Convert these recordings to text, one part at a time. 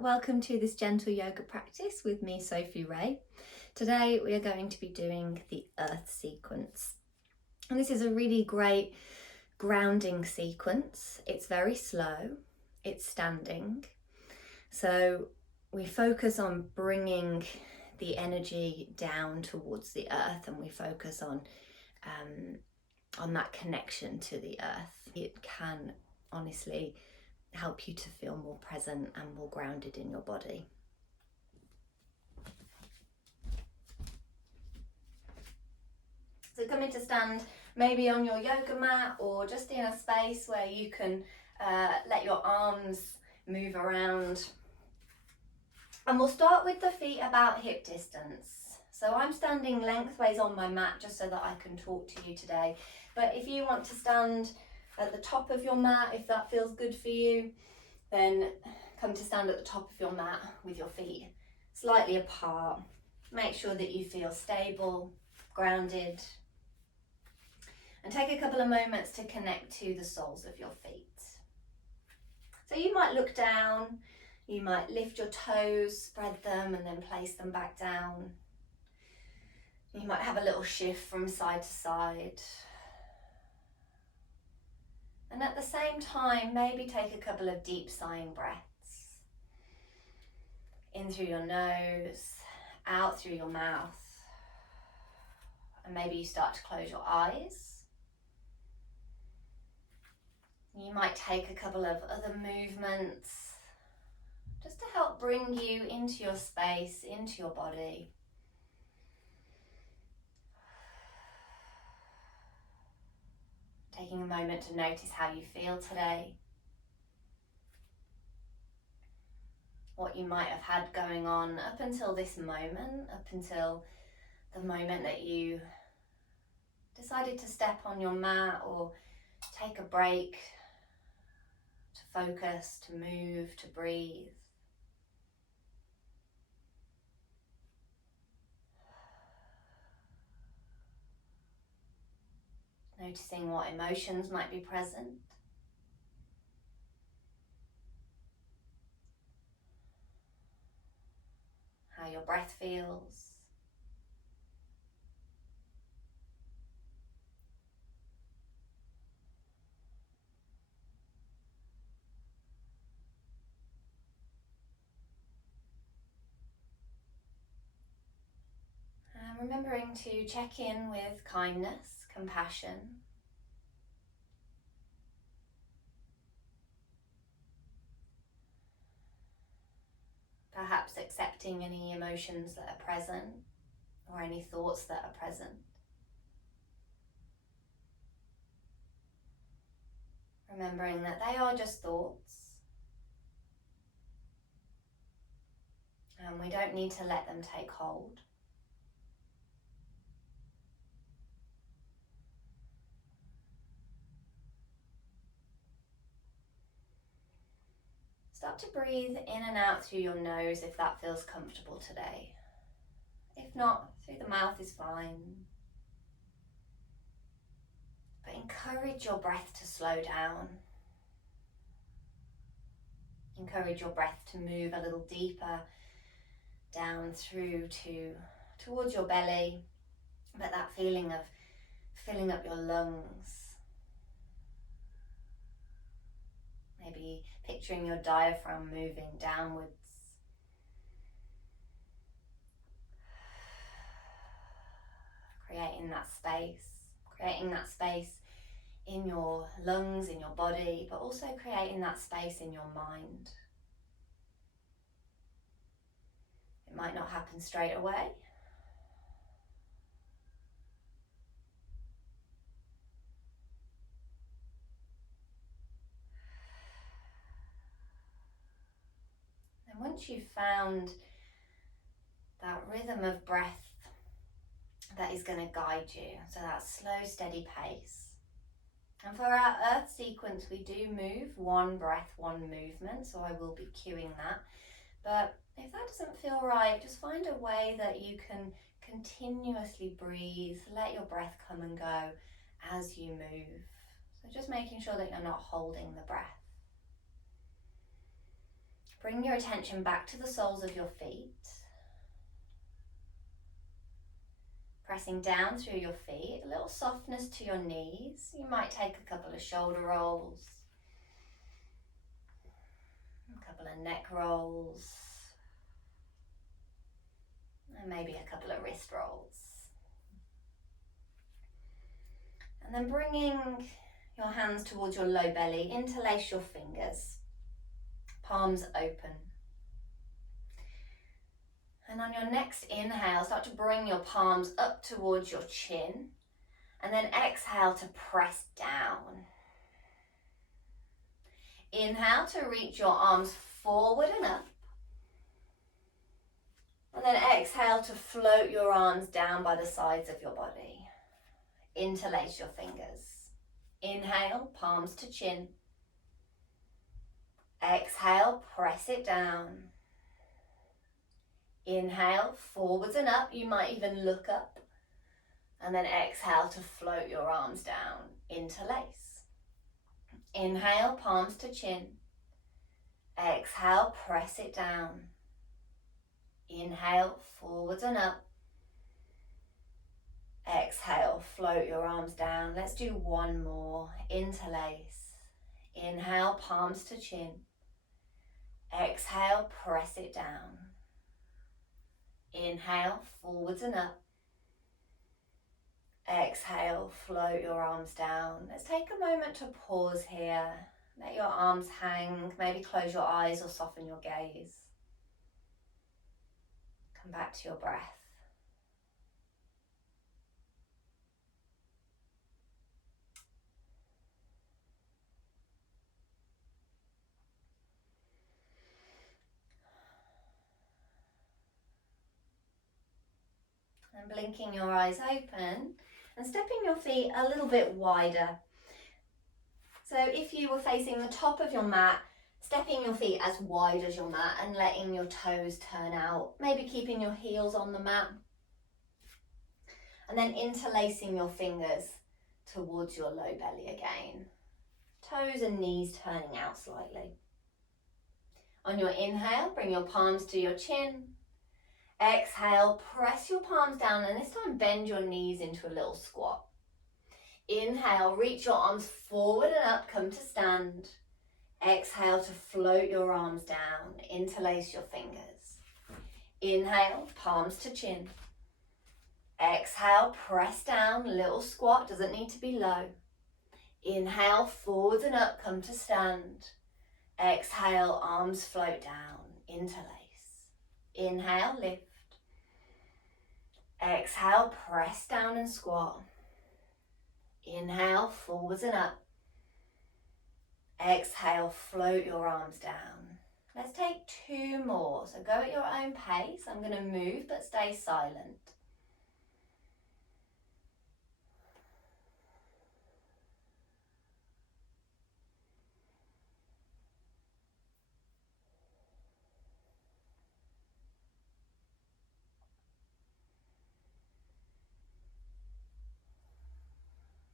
Welcome to this gentle yoga practice with me, Sophie Ray. Today we are going to be doing the earth sequence. And this is a really great grounding sequence. It's very slow, it's standing. So we focus on bringing the energy down towards the earth, and we focus on that connection to the earth. It can honestly help you to feel more present and more grounded in your body. So coming to stand maybe on your yoga mat or just in a space where you can let your arms move around. And we'll start with the feet about hip distance. So I'm standing lengthways on my mat just so that I can talk to you today. But if you want to stand at the top of your mat, if that feels good for you, then come to stand at the top of your mat with your feet slightly apart. Make sure that you feel stable, grounded, and take a couple of moments to connect to the soles of your feet. So you might look down, you might lift your toes, spread them, and then place them back down. You might have a little shift from side to side. And at the same time, maybe take a couple of deep sighing breaths. In through your nose, out through your mouth. And maybe you start to close your eyes. You might take a couple of other movements just to help bring you into your space, into your body. Taking a moment to notice how you feel today. What you might have had going on up until this moment, up until the moment that you decided to step on your mat or take a break, to focus, to move, to breathe. Noticing what emotions might be present. How your breath feels. And remembering to check in with kindness, compassion. Perhaps accepting any emotions that are present or any thoughts that are present. Remembering that they are just thoughts and we don't need to let them take hold. Start to breathe in and out through your nose if that feels comfortable today. If not, through the mouth is fine. But encourage your breath to slow down. Encourage your breath to move a little deeper down through towards your belly. But that feeling of filling up your lungs. Maybe picturing your diaphragm moving downwards. Creating that space in your lungs, in your body, but also creating that space in your mind. It might not happen straight away. And once you've found that rhythm of breath that is going to guide you, so that slow, steady pace. And for our earth sequence, we do move one breath, one movement, so I will be cueing that. But if that doesn't feel right, just find a way that you can continuously breathe, let your breath come and go as you move. So just making sure that you're not holding the breath. Bring your attention back to the soles of your feet. Pressing down through your feet, a little softness to your knees. You might take a couple of shoulder rolls, a couple of neck rolls, and maybe a couple of wrist rolls. And then bringing your hands towards your low belly, interlace your fingers, palms open. And on your next inhale, start to bring your palms up towards your chin. And then exhale to press down. Inhale to reach your arms forward and up. And then exhale to float your arms down by the sides of your body. Interlace your fingers. Inhale, palms to chin. Exhale, press it down. Inhale, forwards and up. You might even look up. And then exhale to float your arms down. Interlace. Inhale, palms to chin. Exhale, press it down. Inhale, forwards and up. Exhale, float your arms down. Let's do one more. Interlace. Inhale, palms to chin. Exhale, press it down. Inhale, forwards and up. Exhale, float your arms down. Let's take a moment to pause here. Let your arms hang. Maybe close your eyes or soften your gaze. Come back to your breath. And blinking your eyes open and stepping your feet a little bit wider. So if you were facing the top of your mat, stepping your feet as wide as your mat and letting your toes turn out, maybe keeping your heels on the mat. And then interlacing your fingers towards your low belly again. Toes and knees turning out slightly. On your inhale, bring your palms to your chin. Exhale, press your palms down and this time bend your knees into a little squat. Inhale, reach your arms forward and up, come to stand. Exhale to float your arms down, interlace your fingers. Inhale, palms to chin. Exhale, press down, little squat, doesn't need to be low. Inhale, forwards and up, come to stand. Exhale, arms float down, interlace. Inhale, lift. Exhale, press down and squat. Inhale, forwards and up. Exhale, float your arms down. Let's take two more. So go at your own pace. I'm going to move but stay silent.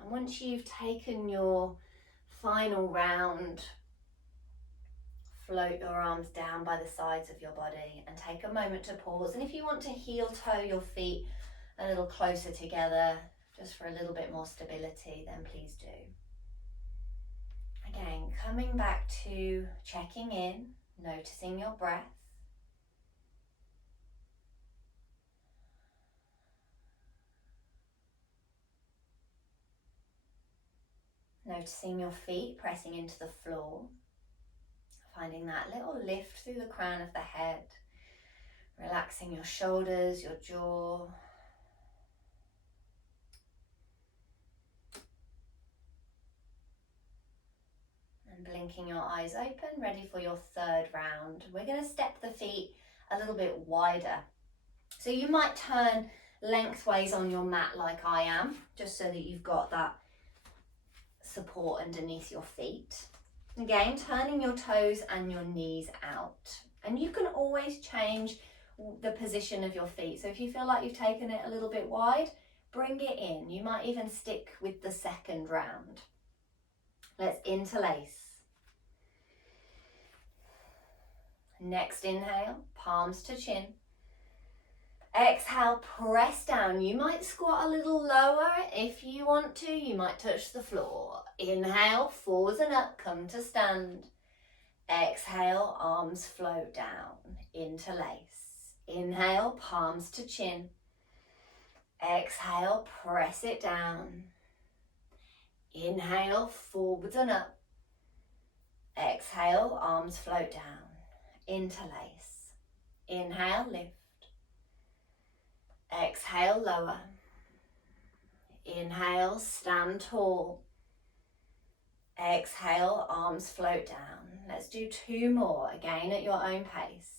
And once you've taken your final round, float your arms down by the sides of your body and take a moment to pause. And if you want to heel toe your feet a little closer together, just for a little bit more stability, then please do. Again, coming back to checking in, noticing your breath. Noticing your feet pressing into the floor, finding that little lift through the crown of the head, relaxing your shoulders, your jaw. And blinking your eyes open, ready for your third round. We're going to step the feet a little bit wider. So you might turn lengthways on your mat like I am, just so that you've got that support underneath your feet. Again, turning your toes and your knees out. And you can always change the position of your feet. So if you feel like you've taken it a little bit wide, bring it in. You might even stick with the second round. Let's interlace. Next inhale, palms to chin. Exhale, press down. You might squat a little lower if you want to. You might touch the floor. Inhale, forwards and up, come to stand. Exhale, arms float down, interlace. Inhale, palms to chin. Exhale, press it down. Inhale, forwards and up. Exhale, arms float down, interlace. Inhale, lift. Exhale, lower. Inhale, stand tall. Exhale, arms float down. Let's do 2 more, again at your own pace.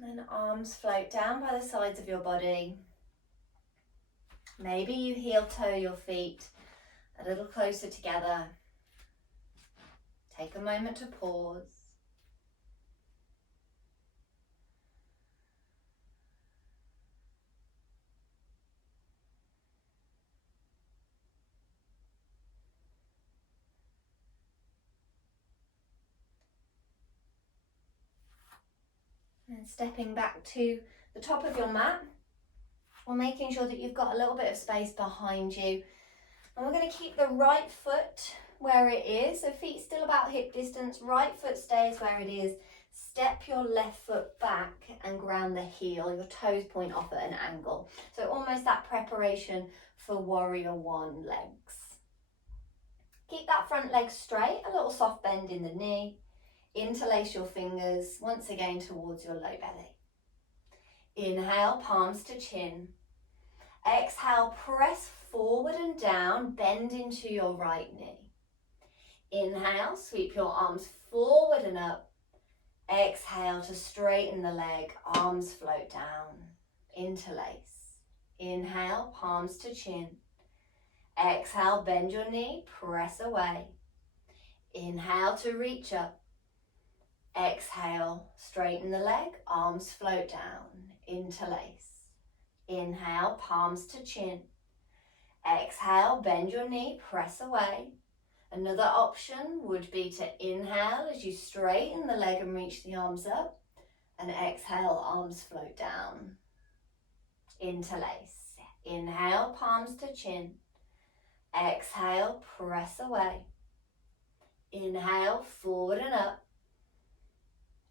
And then arms float down by the sides of your body. Maybe you heel toe your feet a little closer together. Take a moment to pause. And stepping back to the top of your mat, or making sure that you've got a little bit of space behind you. And we're going to keep the right foot where it is, so feet still about hip distance, right foot stays where it is. Step your left foot back and ground the heel, your toes point off at an angle. So almost that preparation for warrior one legs. Keep that front leg straight, a little soft bend in the knee. Interlace your fingers once again towards your low belly. Inhale, palms to chin. Exhale, press forward and down, bend into your right knee. Inhale, sweep your arms forward and up. Exhale to straighten the leg, arms float down, interlace. Inhale, palms to chin. Exhale, bend your knee, press away. Inhale to reach up. Exhale, straighten the leg, arms float down, interlace. Inhale, palms to chin. Exhale, bend your knee, press away. Another option would be to inhale as you straighten the leg and reach the arms up. And exhale, arms float down, interlace. Inhale, palms to chin. Exhale, press away. Inhale, forward and up.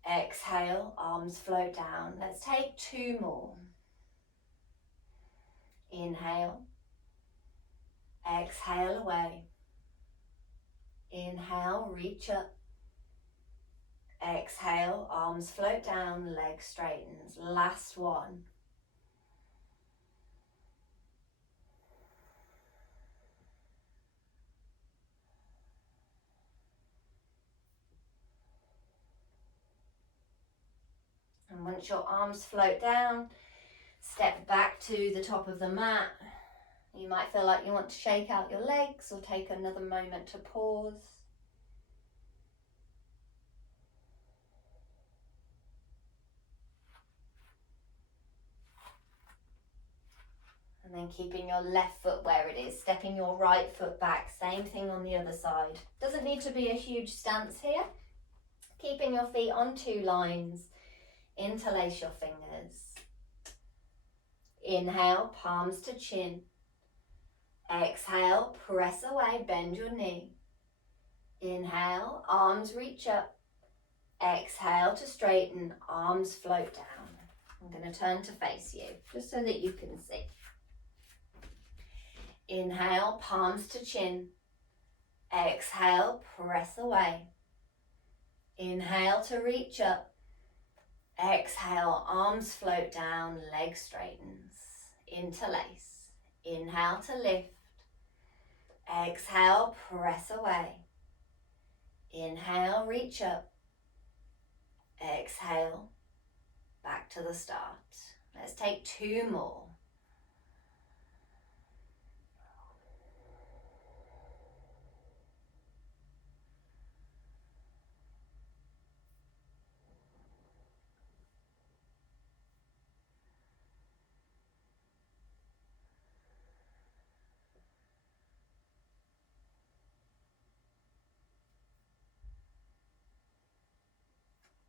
Exhale, arms float down. Let's take 2 more. Inhale. Exhale away. Inhale, reach up. Exhale, arms float down, leg straightens. Last one. And once your arms float down, step back to the top of the mat. You might feel like you want to shake out your legs or take another moment to pause. And then keeping your left foot where it is, stepping your right foot back, same thing on the other side. Doesn't need to be a huge stance here. Keeping your feet on 2 lines, interlace your fingers. Inhale, palms to chin. Exhale, press away, bend your knee. Inhale, arms reach up. Exhale to straighten, arms float down. I'm going to turn to face you, just so that you can see. Inhale, palms to chin. Exhale, press away. Inhale to reach up. Exhale, arms float down, leg straightens. Interlace. Inhale to lift. Exhale, press away. Inhale, reach up. Exhale, back to the start. Let's take 2 more.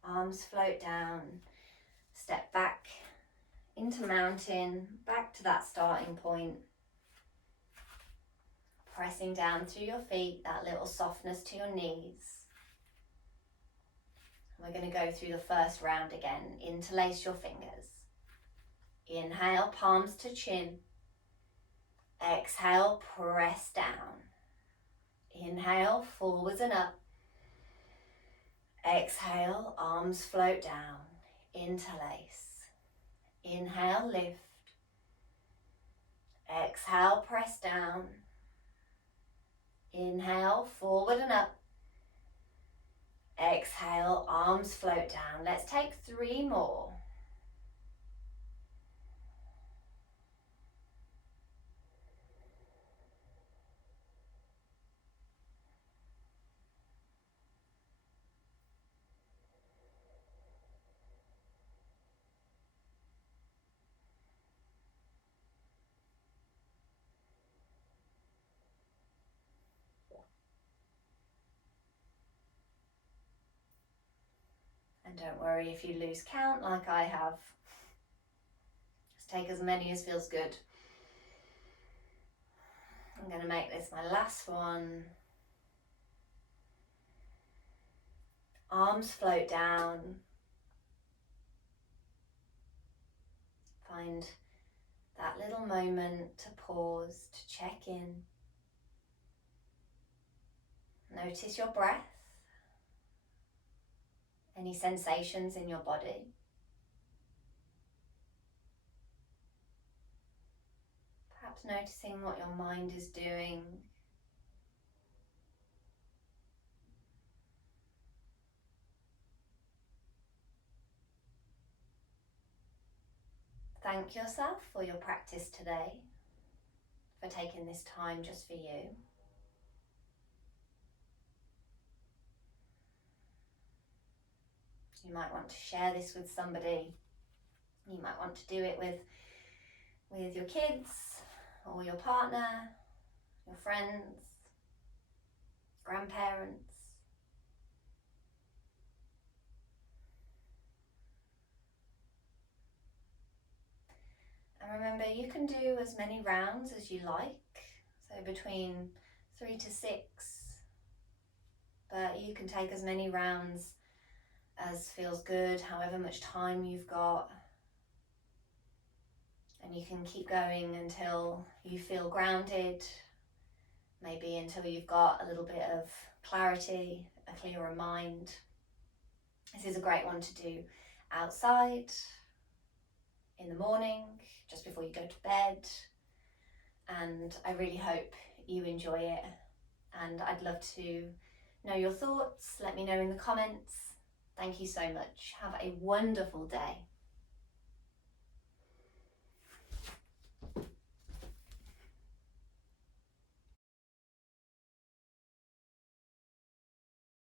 arms float down, step back into mountain, back to that starting point. Pressing down through your feet, that little softness to your knees. We're going to go through the first round again. Interlace your fingers. Inhale, palms to chin. Exhale, press down. Inhale, forwards and up. Exhale, arms float down. Interlace. Inhale, lift. Exhale, press down. Inhale, forward and up. Exhale, arms float down. Let's take 3 more. And don't worry if you lose count like I have. Just take as many as feels good. I'm going to make this my last one. Arms float down. Find that little moment to pause, to check in. Notice your breath. Any sensations in your body. Perhaps noticing what your mind is doing. Thank yourself for your practice today, for taking this time just for you. You might want to share this with somebody. You might want to do it with your kids or your partner, your friends, grandparents. And remember, you can do as many rounds as you like, so between 3 to 6, but you can take as many rounds as feels good, however much time you've got. And you can keep going until you feel grounded, maybe until you've got a little bit of clarity, a clearer mind. This is a great one to do outside, in the morning, just before you go to bed. And I really hope you enjoy it. And I'd love to know your thoughts. Let me know in the comments. Thank you so much. Have a wonderful day.